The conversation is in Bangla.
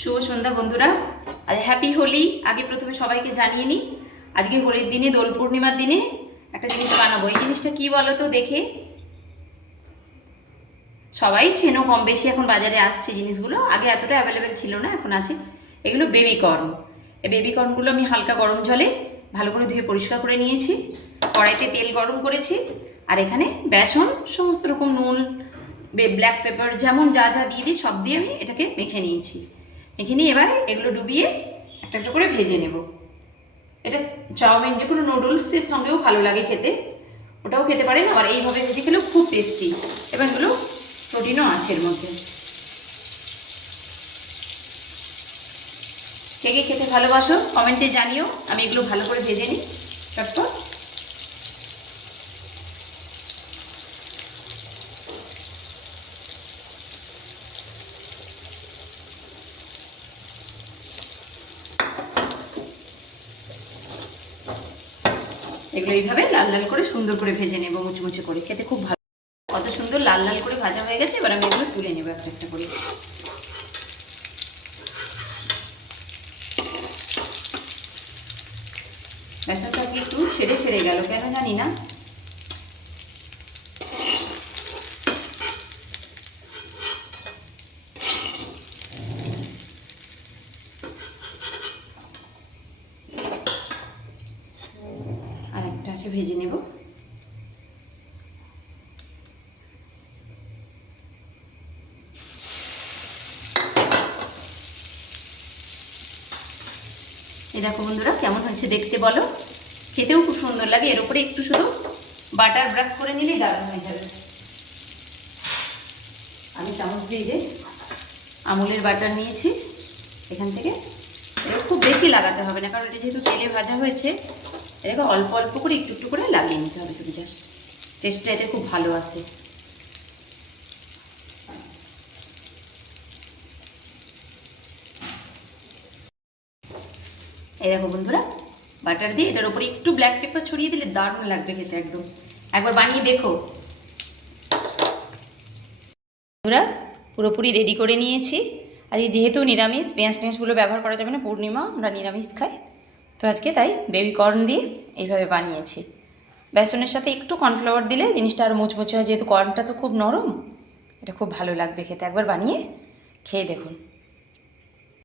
শুভ সন্ধ্যা বন্ধুরা। আজ হ্যাপি হোলি। আগে প্রথমে সবাইকে জানিয়ে নিই, আজকে হোলির দিনে, দোল পূর্ণিমার দিনে একটা জিনিস বানাবো। এই জিনিসটা কি বলো তো দেখে? সবাই চেনো কম বেশি, এখন বাজারে আসছে জিনিসগুলো, আগে এতটা অ্যাভেলেবেল ছিল না, এখন আছে। এগুলো বেবি কর্ন। এই বেবি কর্নগুলো আমি হালকা গরম জলে ভালো করে ধুয়ে পরিষ্কার করে নিয়েছি। কড়াইতে তেল গরম করেছি, আর এখানে বেসন, সমস্ত রকম নুন, ব্ল্যাক পেপার, যেমন যা যা দিয়ে দিই সব দিয়ে আমি এটাকে মেখে নিয়েছি। মেখে নিয়ে এবার এগুলো ডুবিয়ে একটা একটা করে ভেজে নেব। এটা চাউমিন, যে কোনো নুডলসের সঙ্গেও ভালো লাগে খেতে, ওটাও খেতে পারেন। আবার এইভাবে ভেজে খেলেও খুব টেস্টি, এবং এগুলো প্রোটিনও আছে এর মধ্যে। কে কে খেতে ভালোবাসো কমেন্টে জানিও। আমি এগুলো ভালো করে ভেজে নিই তারপর। এগুলো এইভাবে লাল লাল করে সুন্দর করে ভেজে নেব, মুচমুচে করে, খেতে খুব ভালো। কত সুন্দর লাল লাল করে ভাজা হয়ে গেছে। এবার আমি এগুলো তুলে নেবো একটা একটা করে। বেসনটা কি একটু ছেড়ে ছেড়ে গেল কেন জানি না। আর একটা আছে, ভেজে নেব। এই দেখো বন্ধুরা, কেমন হয়েছে দেখতে বলো? খেতেও খুব সুন্দর লাগে। এর উপরে একটু শুধু বাটার ব্রাশ করে নিলেই দারুণ হয়ে যাবে। আমি চামচ দিয়ে যে আমুলের বাটার নিয়েছি এখান থেকে। এটা খুব বেশি লাগাতে হবে না, কারণ এটা যেহেতু তেলে ভাজা হয়েছে, এটাকে অল্প অল্প করে একটু একটু করে লাগিয়ে নিতে হবে শুধু, জাস্ট টেস্টটা এতে খুব ভালো আসে। এই দেখো বন্ধুরা, বাটার দিয়ে এটার উপরে একটু ব্ল্যাক পেপার ছড়িয়ে দিলে দারুণ লাগবে খেতে একদম। একবার বানিয়ে দেখো বন্ধুরা। পুরোপুরি রেডি করে নিয়েছি। আর এই যেহেতু নিরামিষ, পেঁয়াজ টেঁয়াজগুলো ব্যবহার করা যাবে না, পূর্ণিমা, আমরা নিরামিষ খাই, তো আজকে তাই বেবি কর্ন দিয়ে এইভাবে বানিয়েছি। বেসনের সাথে একটু কর্নফ্লাওয়ার দিলে জিনিসটা আরও মুচমুচে হয়, যেহেতু কর্নটা তো খুব নরম। এটা খুব ভালো লাগবে খেতে, একবার বানিয়ে খেয়ে দেখুন।